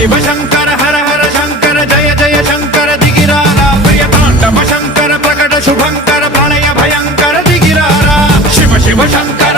शिव शंकर हर हर शंकर जय जय शंकर दिगिरारा प्रिय तांडव शंकर प्रकट शुभंकर प्रलय भयंकर दिगिरारा शिव शिव शंकर